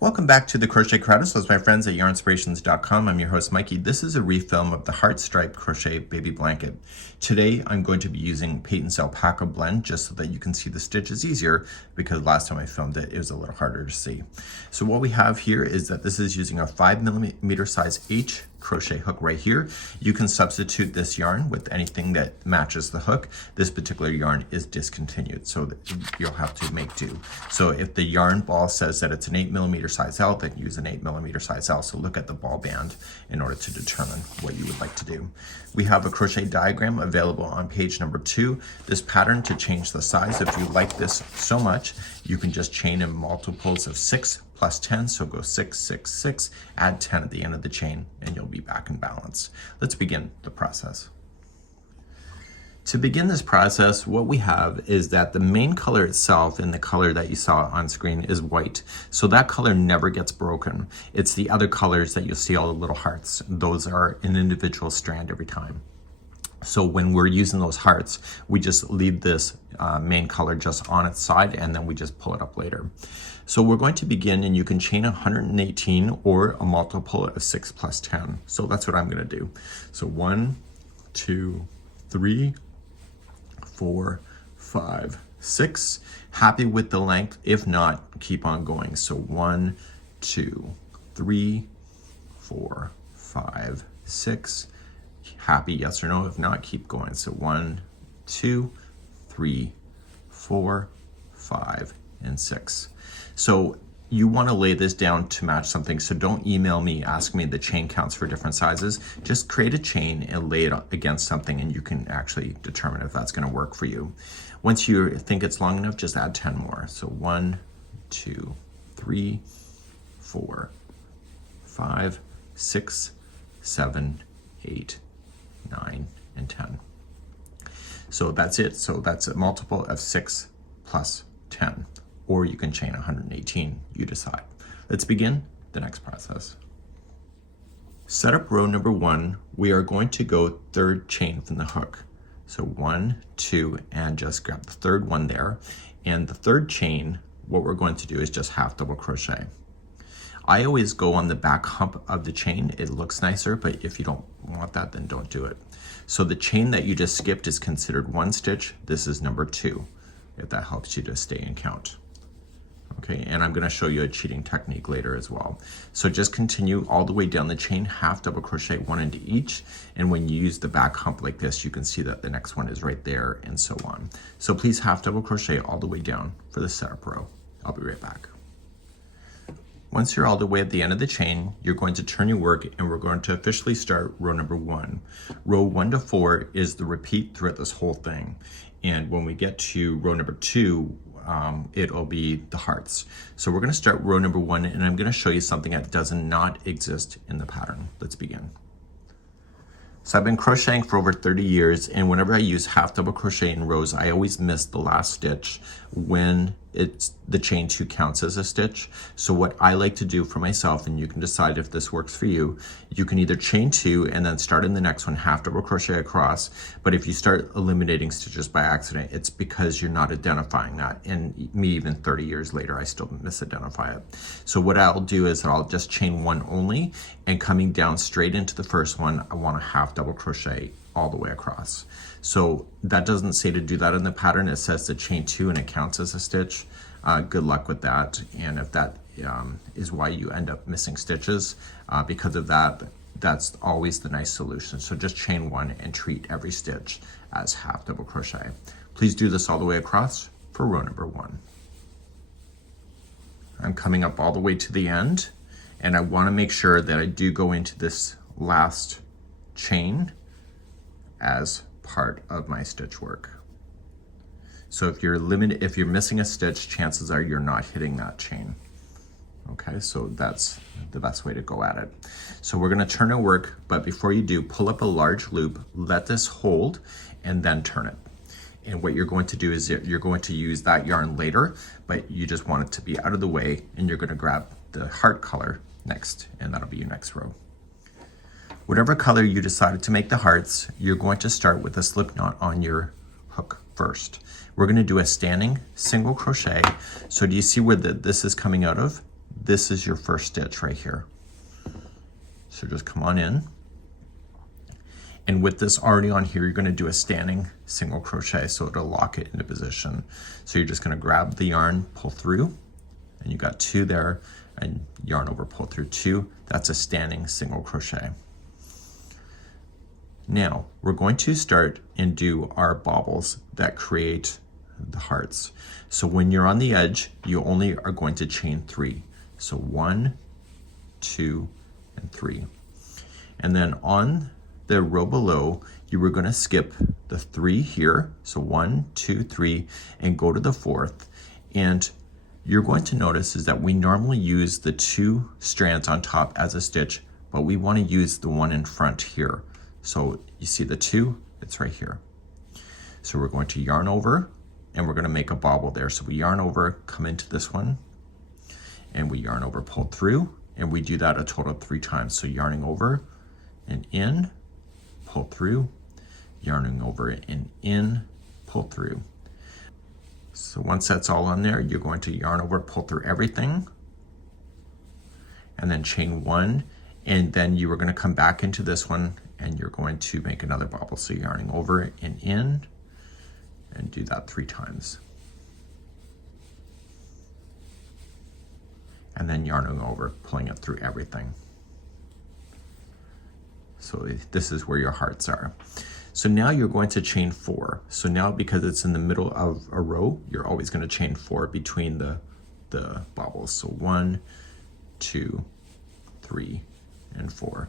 Welcome back to the Crochet Crowd. With my friends at yarnspirations.com. I'm your host Mikey. This is a refilm of the Heart Stripe Crochet Baby Blanket. Today I'm going to be using Peyton's Alpaca Blend just so that you can see the stitches easier, because last time I filmed it, it was a little harder to see. So what we have here is that this is using a 5mm size H crochet hook right here. You can substitute this yarn with anything that matches the hook. This particular yarn is discontinued, so that you'll have to make do. So if the yarn ball says that it's an 8mm size L, then use an 8mm size L. So look at the ball band in order to determine what you would like to do. We have a crochet diagram available on page number 2. This pattern to change the size, if you like this so much, you can just chain in multiples of 6 plus 10, so go 6, 6, 6, add 10 at the end of the chain, and you'll be back in balance. Let's begin the process. To begin this process, what we have is that the main color itself, in the color that you saw on screen, is white. So that color never gets broken. It's the other colors that you'll see, all the little hearts. Those are an individual strand every time. So when we're using those hearts, we just leave this main color just on its side, and then we just pull it up later. So we're going to begin, and you can chain 118 or a multiple of 6 plus 10. So that's what I'm going to do. So 1, 2, 3, 4, 5, 6. Happy with the length? If not, keep on going. So 1, 2, 3, 4, 5, 6. Happy, yes or no? If not, keep going. So 1, 2, 3, 4, 5, and 6. So you want to lay this down to match something. So don't email me, ask me the chain counts for different sizes. Just create a chain and lay it against something, and you can actually determine if that's going to work for you. Once you think it's long enough, just add 10 more. So 1, 2, 3, 4, 5, 6, 7, 8, 9, and 10. So that's it. So that's a multiple of 6 plus 10. Or you can chain 118, you decide. Let's begin the next process. Set up row number 1. We are going to go third chain from the hook. So 1, 2, and just grab the third one there. And the third chain, what we're going to do is just half double crochet. I always go on the back hump of the chain. It looks nicer, but if you don't want that, then don't do it. So the chain that you just skipped is considered 1 stitch. This is number 2, if that helps you to stay in count. Okay, and I'm going to show you a cheating technique later as well. So just continue all the way down the chain, half double crochet 1 into each, and when you use the back hump like this, you can see that the next one is right there, and so on. So please half double crochet all the way down for the setup row. I'll be right back. Once you're all the way at the end of the chain, you're going to turn your work, and we're going to officially start row number 1. Row 1 to 4 is the repeat throughout this whole thing, and when we get to row number 2, it'll be the hearts. So we're going to start row number 1, and I'm going to show you something that does not exist in the pattern. Let's begin. So I've been crocheting for over 30 years, and whenever I use half double crochet in rows, I always miss the last stitch when the chain 2 counts as a stitch. So what I like to do for myself, and you can decide if this works for you, you can either chain 2 and then start in the next one, half double crochet across. But if you start eliminating stitches by accident, it's because you're not identifying that. And me, even 30 years later, I still misidentify it. So what I'll do is I'll just chain 1 only, and coming down straight into the first one, I want to half double crochet all the way across. So that doesn't say to do that in the pattern. It says to chain 2 and it counts as a stitch. Good luck with that. And if that is why you end up missing stitches because of that, that's always the nice solution. So just chain 1 and treat every stitch as half double crochet. Please do this all the way across for row number 1. I'm coming up all the way to the end, and I want to make sure that I do go into this last chain as part of my stitch work. So if you're missing a stitch, chances are you're not hitting that chain. Okay, so that's the best way to go at it. So we're going to turn our work, but before you do, pull up a large loop, let this hold, and then turn it. And what you're going to do is you're going to use that yarn later, but you just want it to be out of the way, and you're going to grab the heart color next, and that'll be your next row. Whatever color you decided to make the hearts, you're going to start with a slip knot on your hook first. We're going to do a standing single crochet. So do you see where this is coming out of? this is your first stitch right here. So just come on in. And with this already on here, you're going to do a standing single crochet, so it'll lock it into position. So you're just going to grab the yarn, pull through, and you got 2 there, and yarn over, pull through 2. That's a standing single crochet. Now we're going to start and do our bobbles that create the hearts. So when you're on the edge, you only are going to chain 3. So 1, 2, and 3. And then on the row below, you were going to skip the 3 here. So 1, 2, 3, and go to the 4th. And you're going to notice is that we normally use the 2 strands on top as a stitch, but we want to use the one in front here. So you see the 2, it's right here. So we're going to yarn over, and we're going to make a bobble there. So we yarn over, come into this one, and we yarn over, pull through, and we do that a total of 3 times. So yarning over and in, pull through, yarning over and in, pull through. So once that's all on there, you're going to yarn over, pull through everything, and then chain 1, and then you are going to come back into this one, and you're going to make another bobble. So yarning over and in, and do that 3 times. And then yarning over, pulling it through everything. So this is where your hearts are. So now you're going to chain 4. So now because it's in the middle of a row, you're always going to chain 4 between the bobbles. So 1, 2, 3, and 4.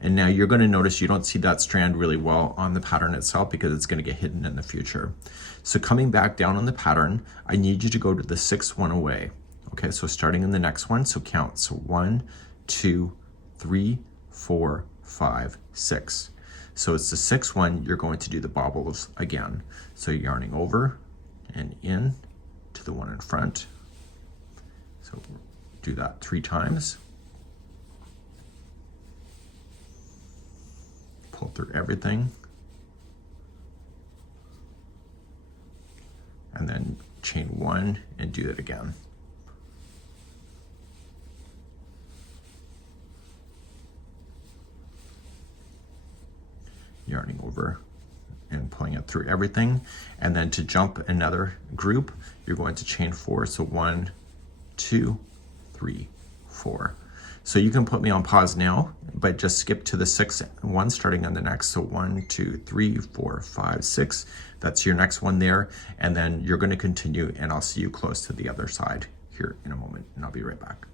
And now you're going to notice you don't see that strand really well on the pattern itself because it's going to get hidden in the future. So coming back down on the pattern, I need you to go to the 6th one away. Okay, so starting in the next one, so count. So 1, 2, 3, 4, 5, 6. So it's the 6th one, you're going to do the bobbles again. So yarning over and in to the one in front. So do that 3 times. Pull through everything. And then chain 1 and do it again. Yarning over and pulling it through everything. And then to jump another group, you're going to chain 4. So 1, 2, 3, 4. So you can put me on pause now, but just skip to the 6th one starting on the next. So 1, 2, 3, 4, 5, 6. That's your next one there. And then you're going to continue, and I'll see you close to the other side here in a moment, and I'll be right back.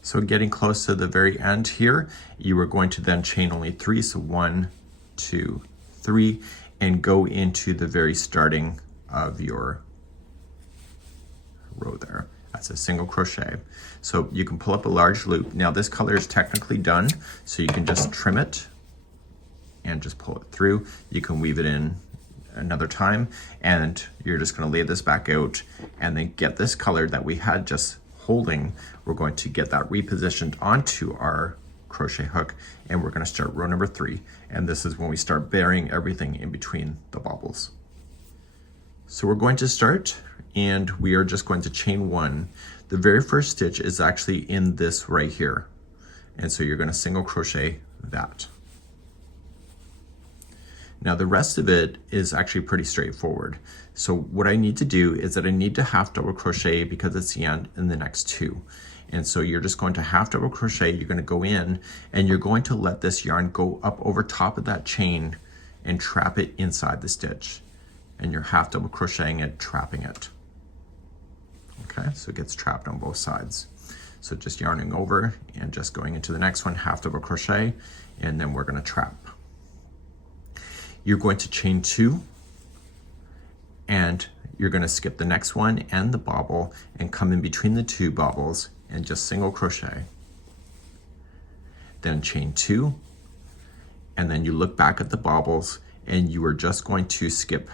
So getting close to the very end here, you are going to then chain only 3. So 1, 2, 3, and go into the very starting of your row there. That's a single crochet. So you can pull up a large loop. Now this color is technically done, so you can just trim it and just pull it through. You can weave it in another time, and you're just going to lay this back out and then get this color that we had just holding. We're going to get that repositioned onto our crochet hook, and we're going to start row number 3, and this is when we start burying everything in between the bobbles. So we're going to start, and we are just going to chain 1. The very first stitch is actually in this right here, and so you're going to single crochet that. Now the rest of it is actually pretty straightforward. So what I need to do is that I need to half double crochet because it's the end in the next 2. And so you're just going to half double crochet, you're going to go in, and you're going to let this yarn go up over top of that chain and trap it inside the stitch. And you're half double crocheting it, trapping it. Okay, so it gets trapped on both sides. So just yarning over and just going into the next one, half double crochet, and then we're going to trap. You're going to chain 2, and you're going to skip the next one and the bobble and come in between the 2 bobbles and just single crochet. Then chain 2, and then you look back at the bobbles, and you are just going to skip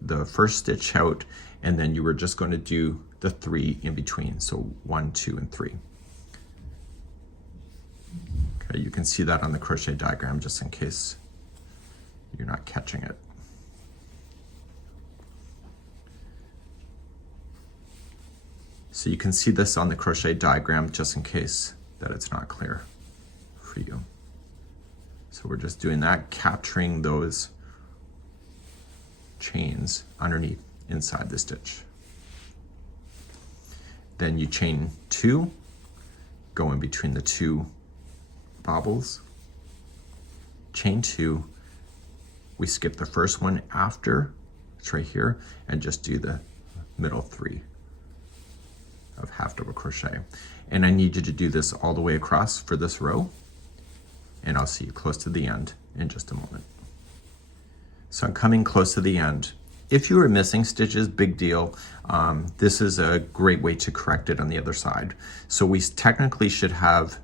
the first stitch out, and then you were just going to do the 3 in between. So 1, 2, and 3. Okay, you can see that on the crochet diagram just in case you're not catching it. So you can see this on the crochet diagram just in case that it's not clear for you. So we're just doing that, capturing those chains underneath inside the stitch. Then you chain 2, go in between the 2 bobbles, chain 2, we skip the first one after, it's right here, and just do the middle 3 of half double crochet. And I need you to do this all the way across for this row, and I'll see you close to the end in just a moment. So I'm coming close to the end. If you are missing stitches, big deal. This is a great way to correct it on the other side. So we technically should have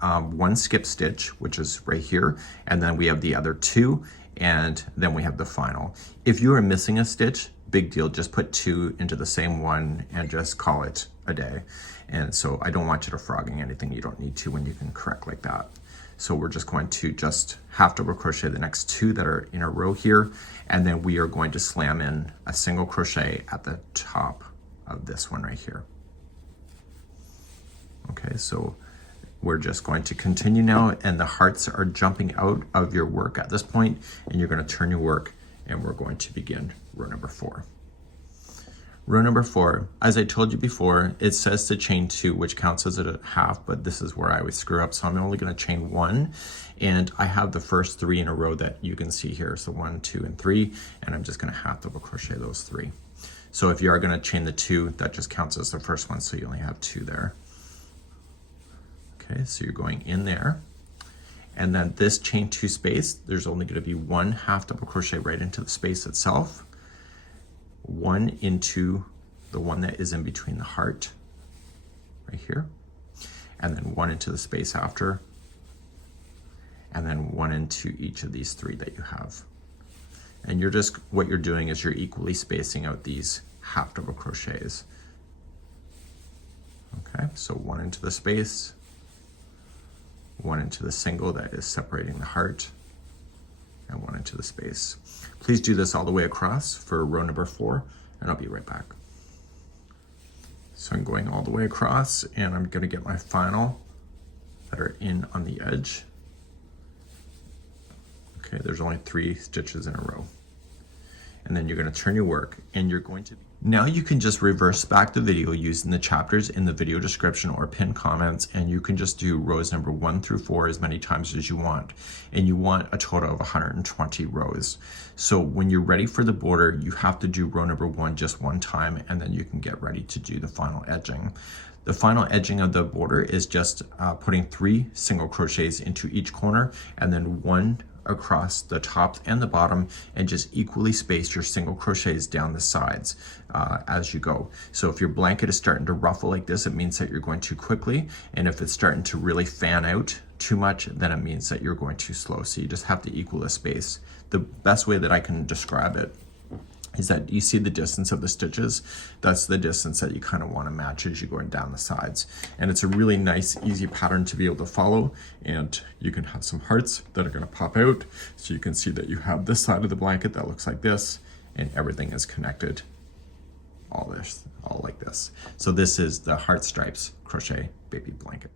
1 skip stitch, which is right here, and then we have the other 2, and then we have the final. If you are missing a stitch, big deal, just put 2 into the same one and just call it a day. And so I don't want you to frogging anything you don't need to when you can correct like that. So we're just going to just half double crochet the next 2 that are in a row here, and then we are going to slam in a single crochet at the top of this one right here. Okay, so we're just going to continue now, and the hearts are jumping out of your work at this point, and you're going to turn your work, and we're going to begin row number 4. Row number 4, as I told you before, it says to chain 2, which counts as a half, but this is where I would screw up. So I'm only going to chain 1, and I have the first 3 in a row that you can see here. So 1, 2, and 3, and I'm just going to half double crochet those 3. So if you are going to chain the 2, that just counts as the first one, so you only have 2 there. Okay, so you're going in there, and then this chain 2 space, there's only going to be 1 half double crochet right into the space itself, 1 into the one that is in between the heart right here, and then 1 into the space after, and then 1 into each of these 3 that you have. And you're just, what you're doing is you're equally spacing out these half double crochets. Okay, so 1 into the space, 1 into the single that is separating the heart, and 1 into the space. Please do this all the way across for row number 4, and I'll be right back. So I'm going all the way across, and I'm going to get my final that are in on the edge. Okay, there's only 3 stitches in a row. And then you're going to turn your work, and you're going to... Now you can just reverse back the video using the chapters in the video description or pinned comments, and you can just do rows number 1 through 4 as many times as you want. And you want a total of 120 rows. So when you're ready for the border, you have to do row number 1 just 1 time, and then you can get ready to do the final edging. The final edging of the border is just putting 3 single crochets into each corner, and then 1 across the top and the bottom, and just equally space your single crochets down the sides as you go. So if your blanket is starting to ruffle like this, it means that you're going too quickly, and if it's starting to really fan out too much, then it means that you're going too slow. So you just have to equal the space. The best way that I can describe it is that you see the distance of the stitches. That's the distance that you kind of want to match as you're going down the sides. And it's a really nice, easy pattern to be able to follow. And you can have some hearts that are going to pop out. So you can see that you have this side of the blanket that looks like this, and everything is connected all like this. So this is the Heart Stripes Crochet Baby Blanket.